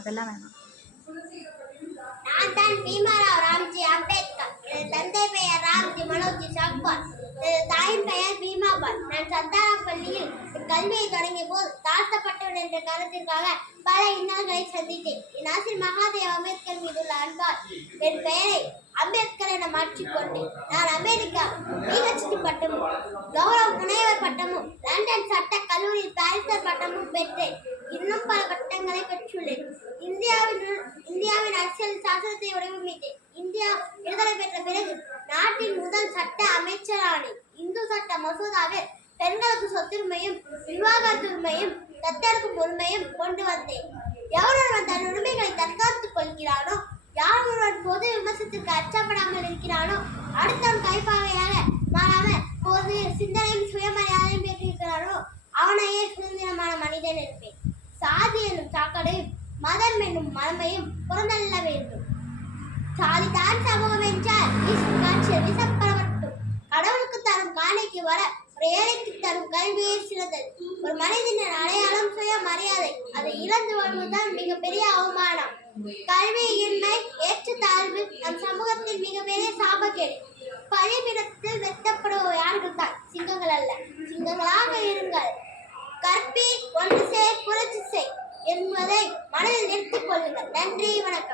அதெல்லாம் வேணாம். நான் தான் பீமாராவ் ராம்ஜி அம்பேத்கர். எனது தந்தை பெயர் ராம்ஜி மனோஜி சாக்வான். எனது தாயின் பெயர் பீமாபாய். நான் சந்தானம் பள்ளியில் என் கல்வியை தொடங்கிய போது தாழ்த்தப்பட்டவன் என்ற காரணத்திற்காக பல இன்னல்களை சந்தித்தேன். என் ஆசிரியர் மகாதேவ் அம்பேத்கர் மீதுள்ள அன்பால் என் பெயரை அம்பேத்கர் என மாற்றிக்கொண்டேன். நான் அமெரிக்கா PhD பட்டமும் கௌரவ முனைவர் பட்டமும் லண்டன் சட்ட கல்லூரியில் பாரிஸ்டர் பட்டமும் பெற்றேன். இன்னும் பல பட்டங்களை பெற்றுள்ளேன். இந்தியாவின் அரசியல் சாசனத்தை வடிவமைத்தேன். இந்தியா விடுதலை பெற்ற பிறகு நாட்டின் முதல் சட்ட அமைச்சரானேன். இந்து சட்ட மசோதாவில் பெண்களுக்கு சொத்துரிமையும் விவாகரத்து உரிமையும் தத்தெடுக்கும் உரிமையும் கொண்டு வந்தேன். எவரொருவன் தன் உரிமைகளை தற்காத்துக் கொள்கிறானோ, யார் ஒருவன் பொது விமர்சனத்திற்கு அச்சப்படாமல் இருக்கிறானோ, அடுத்தவன் கைப்பாவையாக மாறாமல் பொது சிந்தனையும் சுயமரியாதையும் பெற்றிருக்கிறானோ அவனையே சுதந்திரமான மனிதன் இருப்பேன். சாதி என்னும் சாக்கடையும் மதம் என்னும் மரமையும் புறந்தள்ள வேண்டும். சாதிதான் சமூகம் என்றால் விஷம் பரவட்டும். கடவுளுக்கு தரும் காணிக்கு வர ஒரு ஏழைக்கு தரும் கல்வியே சிறந்தது. ஒரு மனிதனின் அடையாளம் சுய மரியாதை. அதை இழந்து வருவதுதான் மிகப்பெரிய அவமானம். கல்வியின்மை ஏற்றத்தாழ்வு நம் சமூகத்தில் மிகப்பெரிய சாபக்கேடு. பழிபிடத்தில் வெட்டப்படுவோர் யார்கள் தான், சிங்கங்கள் அல்ல. சிங்கங்களாக இருங்கள். கற்பி, ஒன்று செய், புரட்சி செய் என்பதை மனதில் நிறுத்திக் கொள்ளுங்கள். நன்றி, வணக்கம்.